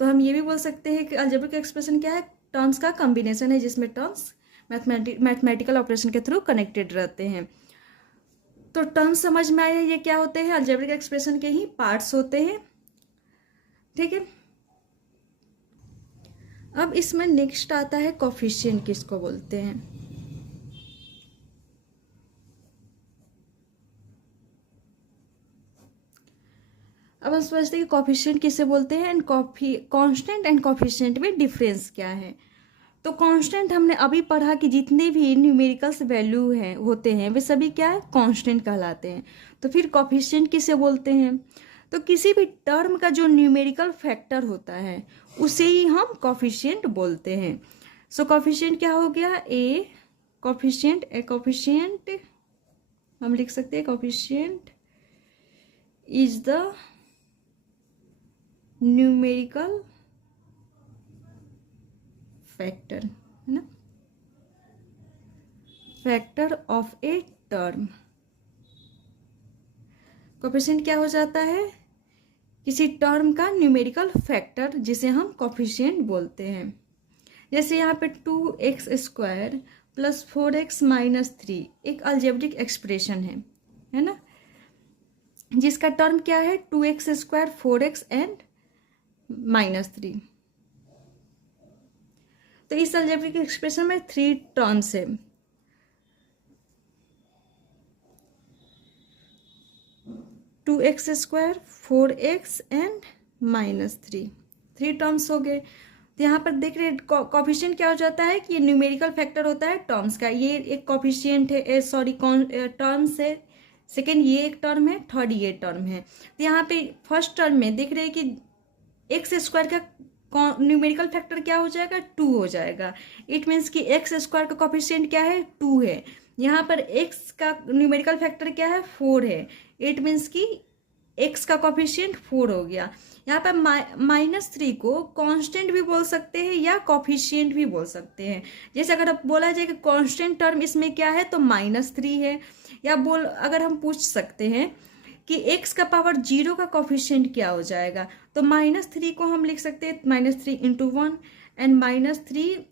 तो हम ये भी बोल सकते हैं कि अलजेब्रिक एक्सप्रेशन क्या है, टर्म्स का कॉम्बिनेशन है जिसमें टर्म्स मैथमेटिकल ऑपरेशन के थ्रू कनेक्टेड रहते हैं। तो टर्म्स समझ में आया ये क्या होते हैं, अलजेब्रिक एक्सप्रेशन के ही पार्ट्स होते हैं। ठीक है, अब इसमें नेक्स्ट आता है कोफिशिएंट किसको बोलते हैं। अब हम समझते हैं कि कोफिशिएंट किसे बोलते हैं एंड कांस्टेंट एंड कोफिशिएंट में डिफरेंस क्या है। तो कांस्टेंट हमने अभी पढ़ा कि जितने भी न्यूमेरिकल्स वैल्यू हैं होते हैं वे सभी क्या है, कांस्टेंट कहलाते हैं। तो फिर कोफिशिएंट किसे बोलते हैं, तो किसी भी टर्म का जो न्यूमेरिकल फैक्टर होता है उसे ही हम कोफिशिएंट बोलते हैं। सो कोफिशिएंट क्या हो गया, ए कोफिशिएंट हम लिख सकते हैं, coefficient is the numerical factor, है ना, factor of a term. Coefficient क्या हो जाता है, किसी टर्म का न्यूमेरिकल फैक्टर जिसे हम कोफिशिएंट बोलते हैं। जैसे यहाँ पे 2x² + 4x - 3 एक अलजेब्रिक एक्सप्रेशन है ना, जिसका टर्म क्या है 2x², 4x एंड -3। तो इस अलजेब्रिक एक्सप्रेशन में 3 टर्म्स है। Two x square, 4x and -3, 3 terms हो गए। तो यहाँ पर देख रहे कोफिशिएंट क्या हो जाता है कि ये न्यूमेरिकल फैक्टर होता है टर्म्स का, ये एक कोफिशिएंट है, सॉरी टर्म्स है। सेकेंड ये एक टर्म है, थर्ड ये टर्म है। तो यहाँ पे फर्स्ट टर्म में देख रहे हैं कि x² का न्यूमेरिकल फैक्टर क्या हो जाएगा, 2 हो जाएगा। इट मीन्स कि x² का कोफिशिएंट क्या है, 2 है। यहाँ पर x का न्यूमेरिकल फैक्टर क्या है, 4 है। इट मीन्स कि x का कोफिशिएंट 4 हो गया। यहाँ पर -3 को कांस्टेंट भी बोल सकते हैं या कोफिशिएंट भी बोल सकते हैं। जैसे अगर बोला जाए कि कांस्टेंट टर्म इसमें क्या है तो -3 है, या अगर हम पूछ सकते हैं कि x का पावर 0 का कोफिशिएंट क्या हो जाएगा, तो -3 को हम लिख सकते हैं -3 × 1 एंड -3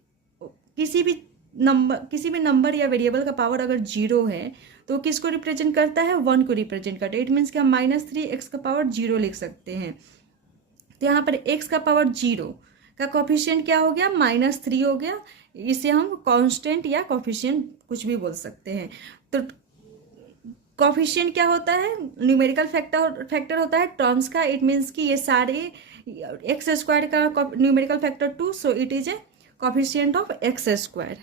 किसी भी नंबर या वेरिएबल का पावर अगर 0 है तो किसको रिप्रेजेंट करता है, 1 को रिप्रेजेंट करता है। इट मीन्स कि हम -3 x का पावर 0 लिख सकते हैं। तो यहाँ पर x का पावर 0 का कोफिशिएंट क्या हो गया, -3 हो गया। इसे हम कांस्टेंट या कोफिशिएंट कुछ भी बोल सकते हैं। तो कोफिशिएंट क्या होता है, न्यूमेरिकल फैक्टर होता है टर्म्स का। इट मीन्स कि ये सारे x² का numerical factor 2, so it is a coefficient of x²।